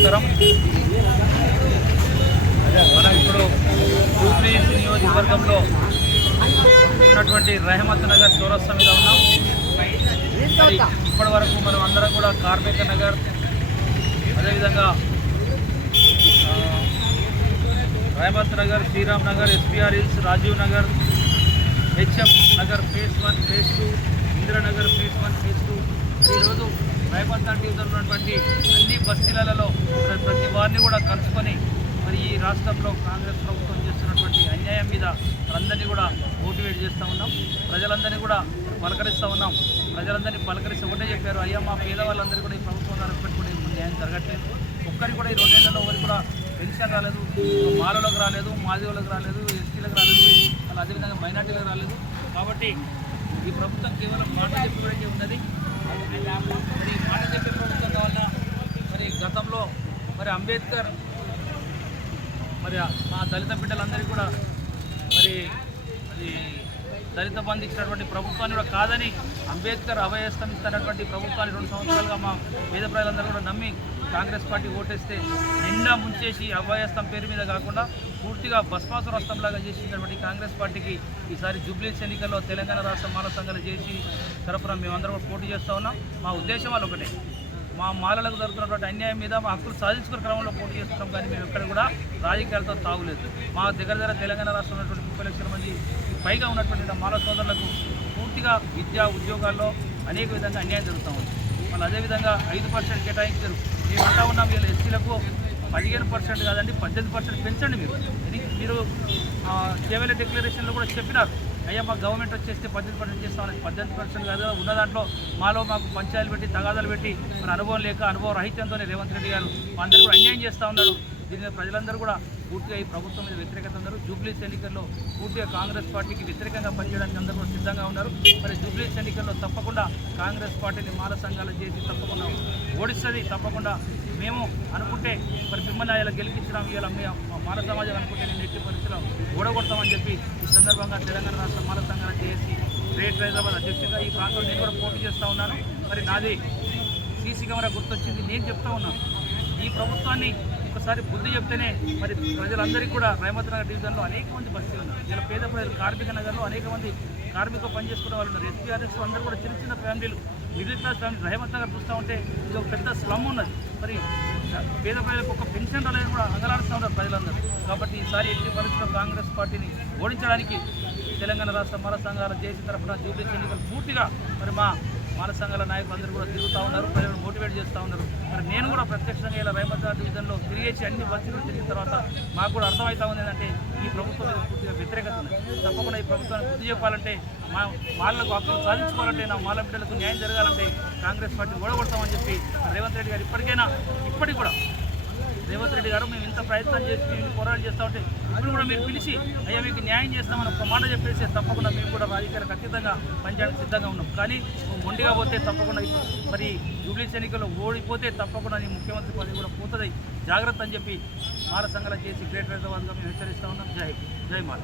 నమస్కారం. మనం ఇప్పుడు జూబ్లీ నియోజకవర్గంలో ఉన్నటువంటి రహమత్ నగర్ చౌరస్తా మీద ఉన్నాం. ఇప్పటి వరకు మనం అందరం కూడా కార్మిక నగర్, అదేవిధంగా Rahmath Nagar, Sriram Nagar, SPR hills, Rajiv Nagar, HF Nagar phase 1, phase 2, Indiranagar phase 1, phase 2. ఈరోజు రహమత్ నగర్ డివిజన్ ఉన్నటువంటి అన్ని బస్తీలలో ప్రతి వారిని కూడా కలుసుకొని మరి ఈ రాష్ట్రంలో కాంగ్రెస్ ప్రభుత్వం చేస్తున్నటువంటి అన్యాయం మీద అందరినీ కూడా మోటివేట్ చేస్తూ ఉన్నాం. ప్రజలందరినీ కూడా పలకరిస్తూ ఉన్నాం. ప్రజలందరినీ పలకరిస్తే ఒకటే చెప్పారు, అయ్యా మా పేదవాళ్ళందరూ కూడా ఈ ప్రభుత్వం పెట్టుకుని న్యాయం జరగట్లేదు. ఒక్కరికి కూడా ఈ 2 నెలల్లో ఒకరికి కూడా పెన్షన్ రాలేదు, మాలలకు రాలేదు, మాదివులకు రాలేదు, ఎస్టీలకు రాలేదు, అలా అదేవిధంగా మైనార్టీలకు రాలేదు. కాబట్టి ఈ ప్రభుత్వం కేవలం మాట చెప్పే ఉన్నది. మరి మాట చెప్పే ప్రభుత్వం వల్ల మరి గతంలో మరి అంబేద్కర్ మరి మా దళిత బిడ్డలందరికీ కూడా మరి అది దళిత బంధు ఇచ్చినటువంటి ప్రభుత్వాన్ని కూడా కాదని అంబేద్కర్ అభయస్థం ఇస్తున్నటువంటి ప్రభుత్వాన్ని 2 సంవత్సరాలుగా మా పేద ప్రజలందరూ కూడా నమ్మి కాంగ్రెస్ పార్టీ ఓటేస్తే నిండా ముంచేసి అభయస్థం పేరు మీద కాకుండా పూర్తిగా భస్మాసుర హస్తంలాగా చేసినటువంటి కాంగ్రెస్ పార్టీకి ఈసారి జూబ్లీస్ ఎన్నికల్లో తెలంగాణ రాష్ట్ర మాల సంఘాలు చేసి తరఫున మేమందరం కూడా పోటీ చేస్తూ ఉన్నాం. మా ఉద్దేశం వాళ్ళు ఒకటే, మా మాలలకు జరుగుతున్నటువంటి అన్యాయం మీద మా హక్కులు సాధించుకునే క్రమంలో పోటీ చేస్తున్నాం. కానీ మేము ఎక్కడ కూడా రాజకీయాలతో తాగులేదు. మా దగ్గర తెలంగాణ రాష్ట్రంలో ఉన్నటువంటి 30 లక్షల మంది పైగా ఉన్నటువంటి మాల సోదరులకు పూర్తిగా విద్యా ఉద్యోగాల్లో అనేక విధంగా అన్యాయం జరుగుతూ ఉంది. మళ్ళీ అదేవిధంగా 5% కేటాయించారు. మేము అంటా ఉన్నాం, వీళ్ళు ఎస్సీలకు 15% కాదండి 18% పెంచండి. మీరు కేవలం డిక్లరేషన్లో కూడా చెప్పినారు, అయ్యా మాకు గవర్నమెంట్ వచ్చేస్తే 18% చేస్తామని. 18% కాదు, ఉన్న దాంట్లో మాలో మాకు పంచాయతీలు పెట్టి తగాదాలు పెట్టి మన అనుభవం లేక అనుభవ రహిత్యంతోనే రేవంత్ రెడ్డి గారు అందరూ కూడా అన్యాయం చేస్తూ ఉన్నారు. దీని మీద ప్రజలందరూ కూడా పూర్తిగా ఈ ప్రభుత్వం మీద వ్యతిరేకత ఉన్నారు. జూబ్లీస్ ఎన్నికల్లో పూర్తిగా కాంగ్రెస్ పార్టీకి వ్యతిరేకంగా పనిచేయడానికి అందరూ కూడా సిద్ధంగా ఉన్నారు. మరి జూబ్లీస్ ఎన్నికల్లో తప్పకుండా కాంగ్రెస్ పార్టీని మాల సంఘాలు చేసి తప్పకుండా ఓడిస్తుంది. తప్పకుండా మేము అనుకుంటే మరి మిమ్మల్ని ఇలా గెలిపించడం ఇవాళ మాల సమాజం అనుకుంటే నేను ఎట్టి పరిస్థితిలో ఓడగొడతామని చెప్పి ఈ సందర్భంగా తెలంగాణ రాష్ట్ర మాల సంఘాలు చేసి గ్రేటర్ హైదరాబాద్ అధ్యక్షుడిగా ఈ ప్రాంతంలో నేను కూడా పోటీ చేస్తూ ఉన్నాను. మరి నాది సీసీ కెమెరా గుర్తొచ్చింది. నేను చెప్తా ఉన్నాను, ఈ ప్రభుత్వాన్ని ఒకసారి బుద్ధి చెప్తేనే మరి ప్రజలందరికీ కూడా రహమత్ నగర్ డివిజన్లో అనేక మంది బస్తీలు ఉన్నారు. ఇలా పేద ప్రజలు కార్మిక నగర్లో అనేక మంది కార్మికులు పనిచేసుకునే వాళ్ళు ఉన్నారు. ఎస్పీఆర్ఎస్ అందరూ కూడా చిన్న చిన్న ఫ్యామిలీలు, middle class family. Rahmat Nagar చూస్తూ ఉంటే ఇది ఒక పెద్ద స్లమ్ ఉన్నది. మరి పేద ప్రజలకు ఒక పెన్షన్ రాలేదని కూడా అంగలాడుతూ ఉన్నారు ప్రజలందరూ. కాబట్టి ఈసారి ఎట్టి పరిస్థితుల్లో కాంగ్రెస్ పార్టీని ఓడించడానికి తెలంగాణ రాష్ట్ర మాల సంఘాల జేసీ తరఫున జూబ్లీస్ ఎన్నికలు పూర్తిగా మరి మా మాల సంఘాల నాయకులు అందరూ కూడా తిరుగుతూ ఉన్నారు, ప్రజలను మోటివేట్ చేస్తూ ఉన్నారు. మరి నేను కూడా ప్రత్యక్షంగా ఇలా రహమత్ నగర్ డివిజన్లో తిరిగేసి అన్ని బస్సులు తిరిగిన తర్వాత మాకు కూడా అర్థమవుతా ఉంది ఏంటంటే ఈ ప్రభుత్వం మీద పూర్తిగా వ్యతిరేకత ఉంది. తప్పకుండా ఈ ప్రభుత్వాన్ని బుద్ధి చెప్పాలంటే, మాలకు హక్కులు సాధించుకోవాలంటే, నా మాల బిడ్డలకు న్యాయం జరగాలంటే కాంగ్రెస్ పార్టీ ఓడగొడతామని చెప్పి రేవంత్ రెడ్డి గారు ఇప్పటికి కూడా రేవంత్ రెడ్డి గారు మేము ఇంత ప్రయత్నం చేసి మేము పోరాటం చేస్తూ ఉంటే ఇప్పుడు కూడా మీరు పిలిచి అయ్యా మీకు న్యాయం చేస్తామని ఒక మాట చెప్పేసి తప్పకుండా మేము కూడా రాజకీయాలకు ఖచ్చితంగా పనిచేయడానికి సిద్ధంగా ఉన్నాం. కానీ మొండిగా పోతే తప్పకుండా మరి జూబ్లీస్ ఎన్నికల్లో ఓడిపోతే తప్పకుండా నీ ముఖ్యమంత్రి పదవి కూడా పోతుంది, జాగ్రత్త అని చెప్పి మాల సంఘాలు చేసి గ్రేటర్ హైదరాబాద్గా మేము హెచ్చరిస్తూ ఉన్నాం. జై మాల.